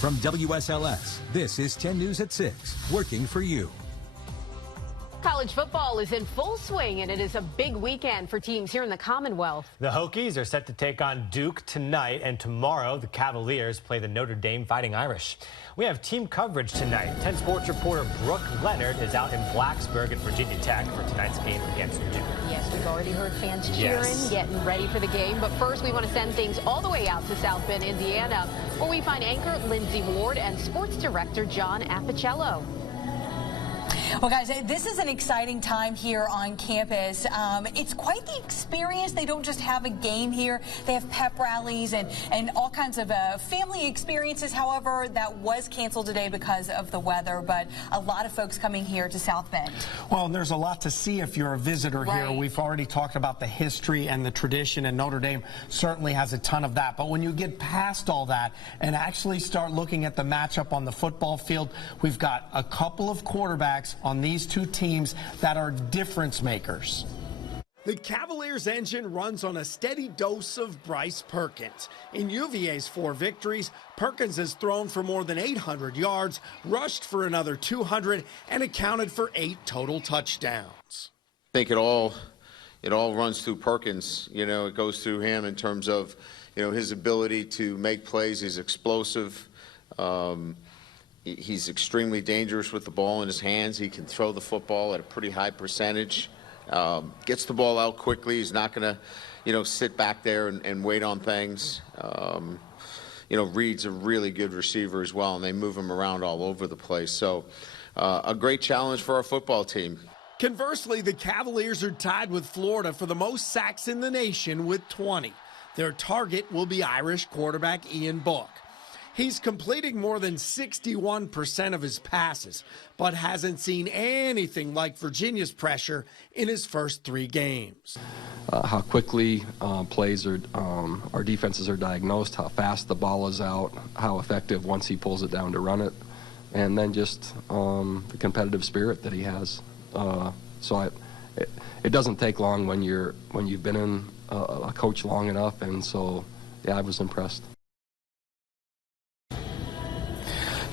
From WSLS, this is 10 News at 6, working for you. College football is in full swing, and it is a big weekend for teams here in the Commonwealth. The Hokies are set to take on Duke tonight, and tomorrow the Cavaliers play the Notre Dame Fighting Irish. We have team coverage tonight. 10 Sports reporter Brooke Leonard is out in Blacksburg at Virginia Tech for tonight's game against Duke. Yes, we've already heard fans cheering, getting ready for the game. But first, we want to send things all the way out to South Bend, Indiana, where we find anchor Lindsay Ward and sports director John Appicello. Well, guys, this is an exciting time here on campus. It's quite the experience. They don't just have a game here. They have pep rallies and all kinds of family experiences. However, that was canceled today because of the weather, but a lot of folks coming here to South Bend. Well, and there's a lot to see if you're a visitor here. We've already talked about the history and the tradition, and Notre Dame certainly has a ton of that. But when you get past all that and actually start looking at the matchup on the football field, we've got a couple of quarterbacks on these two teams that are difference makers. The Cavaliers' engine runs on a steady dose of Bryce Perkins. In UVA's 4 victories, Perkins has thrown for more than 800 yards, rushed for another 200, and accounted for 8 total touchdowns. I think it all runs through Perkins. You know, it goes through him in terms of, his ability to make plays. He's explosive. He's extremely dangerous with the ball in his hands. He can throw the football at a pretty high percentage. Gets the ball out quickly. He's not going to, sit back there and wait on things. Reed's a really good receiver as well, and they move him around all over the place. So a great challenge for our football team. Conversely, the Cavaliers are tied with Florida for the most sacks in the nation with 20. Their target will be Irish quarterback Ian Book. He's completing more than 61% of his passes, but hasn't seen anything like Virginia's pressure in his first 3 games. How quickly plays are, our defenses are diagnosed, how fast the ball is out, how effective once he pulls it down to run it, and then just the competitive spirit that he has. It doesn't take long when you've been in a coach long enough, and so yeah, I was impressed.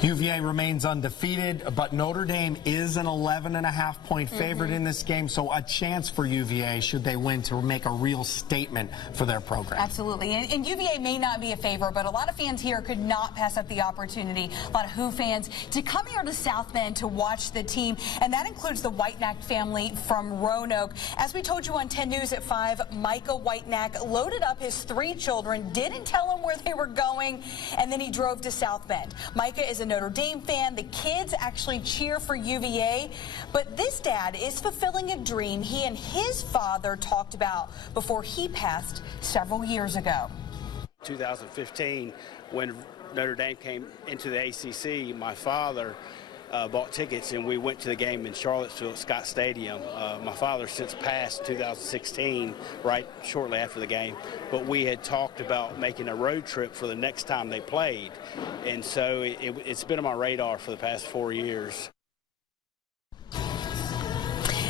UVA remains undefeated, but Notre Dame is an 11.5-point favorite in this game, so a chance for UVA, should they win, to make a real statement for their program. Absolutely, and UVA may not be a favorite, but a lot of fans here could not pass up the opportunity, a lot of Who fans, to come here to South Bend to watch the team, and that includes the Whitenack family from Roanoke. As we told you on 10 News at 5, Micah Whitenack loaded up his 3 children, didn't tell them where they were going, and then he drove to South Bend. Micah is a Notre Dame fan. The kids actually cheer for UVA, but this dad is fulfilling a dream he and his father talked about before he passed several years ago. 2015, when Notre Dame came into the ACC, my father bought tickets and we went to the game in Charlottesville at Scott Stadium. My father since passed 2016, right shortly after the game, but we had talked about making a road trip for the next time they played, and so it's been on my radar for the past 4 years.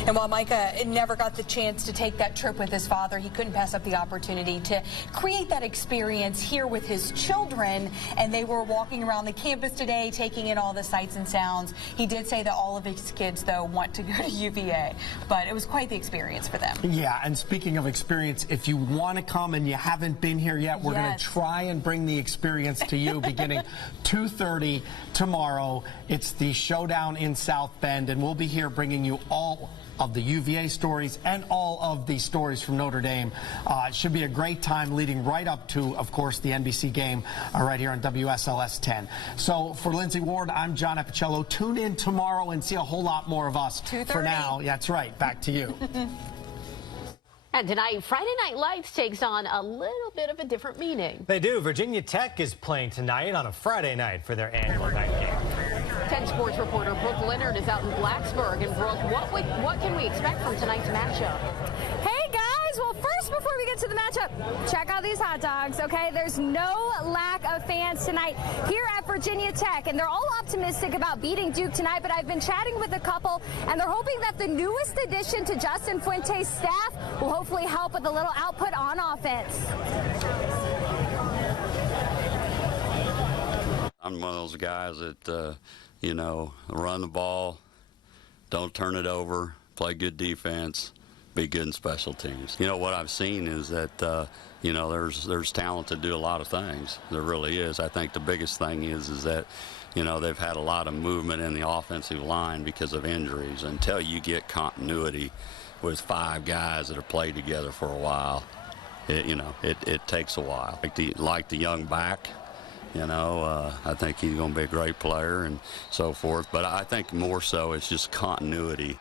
And while Micah never got the chance to take that trip with his father, he couldn't pass up the opportunity to create that experience here with his children. And they were walking around the campus today, taking in all the sights and sounds. He did say that all of his kids, though, want to go to UVA. But it was quite the experience for them. Yeah, and speaking of experience, if you want to come and you haven't been here yet, we're going to try and bring the experience to you beginning 2:30 tomorrow. It's the Showdown in South Bend, and we'll be here bringing you all of the UVA stories and all of the stories from Notre Dame. It should be a great time leading right up to, of course, the NBC game right here on WSLS 10. So for Lindsay Ward, I'm John Appicello. Tune in tomorrow and see a whole lot more of us. 2:30. For now, yeah, that's right. Back to you. And tonight, Friday Night Lights takes on a little bit of a different meaning. They do. Virginia Tech is playing tonight on a Friday night for their annual night game. 10 Sports reporter Brooke Leonard is out in Blacksburg. And Brooke, what can we expect from tonight's matchup? Hey guys, well first before we get to the matchup, check out these hot dogs, okay? There's no lack of fans tonight here at Virginia Tech, and they're all optimistic about beating Duke tonight, but I've been chatting with a couple, and they're hoping that the newest addition to Justin Fuente's staff will hopefully help with a little output on offense. I'm one of those guys that, you know, run the ball, don't turn it over, play good defense, be good in special teams. You know, what I've seen is that, you know, there's talent to do a lot of things. There really is. I think the biggest thing is that, you know, they've had a lot of movement in the offensive line because of injuries. Until you get continuity with 5 guys that have played together for a while, it takes a while. Like the young back, you know, I think he's going to be a great player and so forth. But I think more so it's just continuity.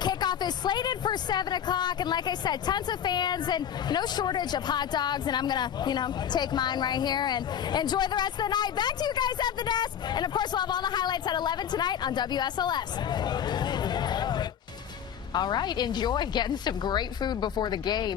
Kickoff is slated for 7 o'clock, and like I said, tons of fans and no shortage of hot dogs, and I'm gonna, you know, take mine right here and enjoy the rest of the night. Back to you guys at the desk, and of course we'll have all the highlights at 11 tonight on WSLS. All right, enjoy getting some great food before the game.